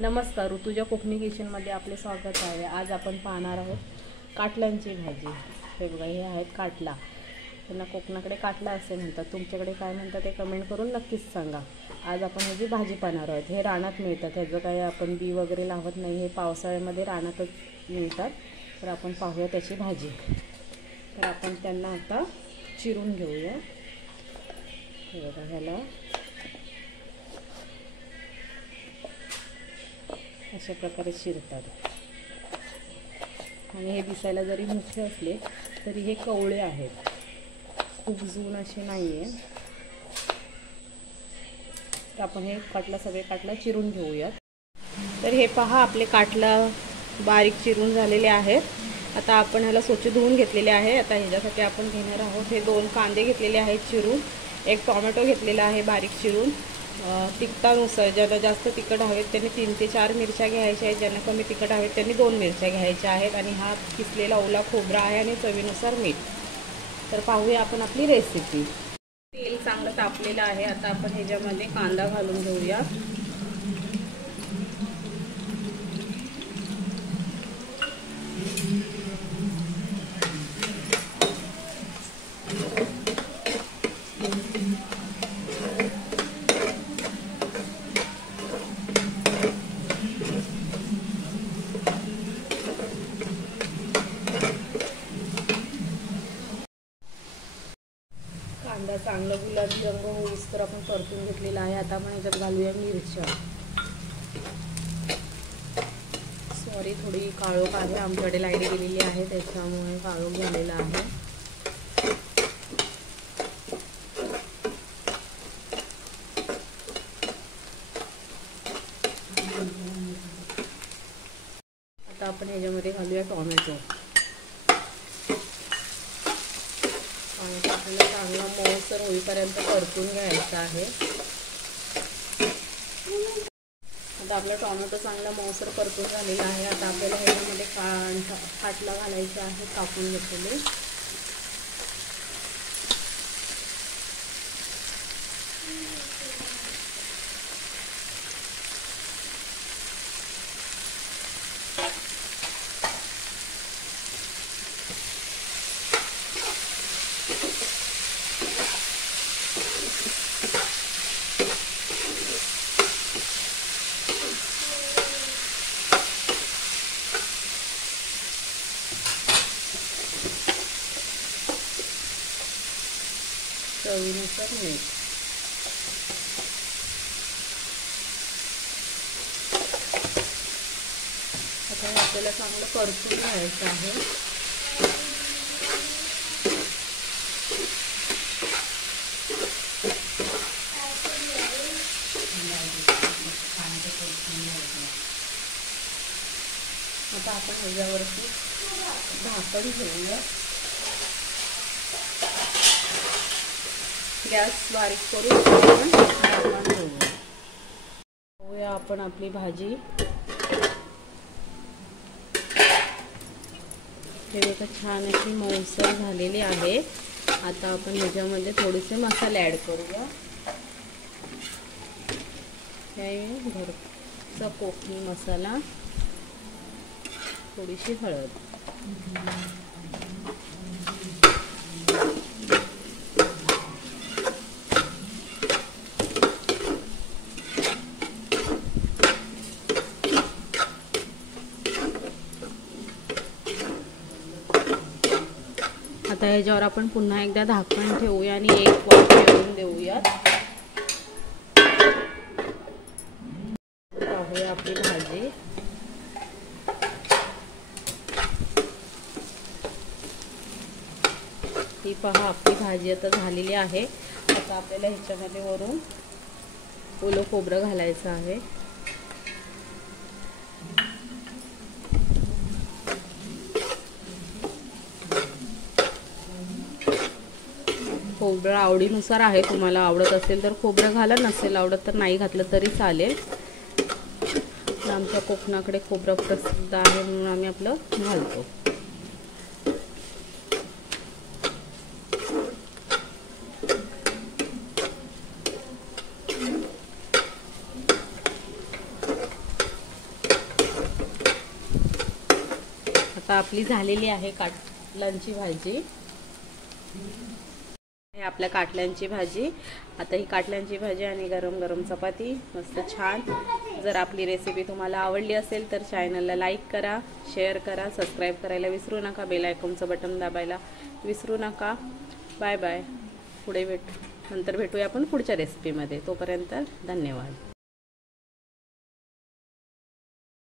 नमस्कार, ऋतुजा कोकणी किचनमध्ये आपले स्वागत आहे। आज आपण पाहणार आहोत काटल्यांची भाजी। हे बघा, हे आहेत काटला। त्यांना कोकणाकडे काटला असे म्हणतात, तुमच्याकडे काय म्हणतात ते कमेंट करून नक्कीच सांगा। आज आपण ह्याची भाजी पाहणार आहोत। हे रानात मिळतात, ह्याचं काही आपण बी वगैरे लावत नाही, हे पावसाळ्यामध्ये रानातच मिळतात। तर आपण पाहूया त्याची भाजी। तर आपण त्यांना आता चिरून घेऊया। हे बघा, ह्याला अशा प्रकारे चिरतात आणि हे दिसायला जरी मोठे असले तरी हे कवळे आहेत, खूप जून असे नाही आहे। तर आपण हे सगळे काटला चिरून घेऊयात। तर हे पहा, आपले काटला बारीक चिरून झालेले आहेत। आता आपण ह्याला स्वच्छ धुवून घेतलेले आहे। आता ह्याच्यासाठी आपण घेणार आहोत हे 2 कांदे घेतलेले आहेत चिरून, 1 टोमॅटो घेतलेला आहे बारीक चिरून। तिखटानुसार ज्यांना जास्त तिखट हवेत त्यांनी 3 ते 4 मिरच्या घ्यायच्या आहेत, ज्यांना कमी तिखट हवेत त्यांनी 2 मिरच्या घ्यायच्या आहेत। आणि हा किसलेला ओला खोबरा आहे आणि चवीनुसार मीठ। तर पाहूया आपण आपली रेसिपी। तेल चांगलं तापलेलं आहे। आता आपण ह्याच्यामध्ये कांदा घालून घेऊया। कांदा चांगला गुलाबी रंग होईस तर आपण परतून घेतलेला आहे। आता आपण ह्याच्यात घालूया मिरच्या। सॉरी, थोडी काळोख आहे, आमच्याकडे लाईट गेलेली आहे त्याच्यामुळे काळोख झालेला आहे। आता आपण ह्याच्यामध्ये घालूया टोमॅटो। आपल्याला चांगला मऊसर होईपर्यंत परतून घ्यायचा आहे। आता आपला टोमॅटो चांगला मऊसर परतून झालेला आहे। आता आपल्याला ह्याच्यामध्ये काटला घालायचा आहे, कापून घेतलेले। चवीनुसार मीठ। आता आपल्याला चांगलं परतून घ्यायचं आहे। आता आपण ह्याच्यावरती झाकण घेऊया। गॅस बारीक करून घेऊया आपण आपली भाजी। हे बघा, छान अशी मऊसर झालेली आहे। आता आपण ह्याच्यामध्ये थोडेसे मसाले ॲड करूया। हे घरचा कोकणी मसाला, थोडीशी हळद, आता ह्याच्यावर आपण पुन्हा एकदा झाकण ठेवूया आणि 1 वाफ येऊन देऊया। पाहूया आपली भाजी। ही पहा, आपली भाजी आता झालेली आहे। आता आपल्याला ह्याच्यामध्ये वरून ओलं खोबरं घालायचं आहे। खोबरं आवडीनुसार आहे, तुम्हाला आवडत असेल तर खोबरं घाला, नसेल आवडत तर नाही घातलं तरी चालेल। आमच्या कोकणाकडे खोबरं प्रसिद्ध आहे म्हणून आम्ही आपलं घालतो। आता आपली झालेली आहे काटलांची भाजी. हे आपल्या काटल्यांची भाजी. आता ही काटल्यांची भाजी आणि गरम गरम चपाती मस्त छान. जर आपली रेसिपी तुम्हाला आवडली असेल तर चॅनलला लाईक करा, शेअर करा, सबस्क्राईब करायला विसरू नका, बेल आयकॉनचं बटन दाबायला विसरू नका. Bye bye. नंतर भेटूया आपण पुढच्या रेसिपीमध्ये. तोपर्यंत धन्यवाद.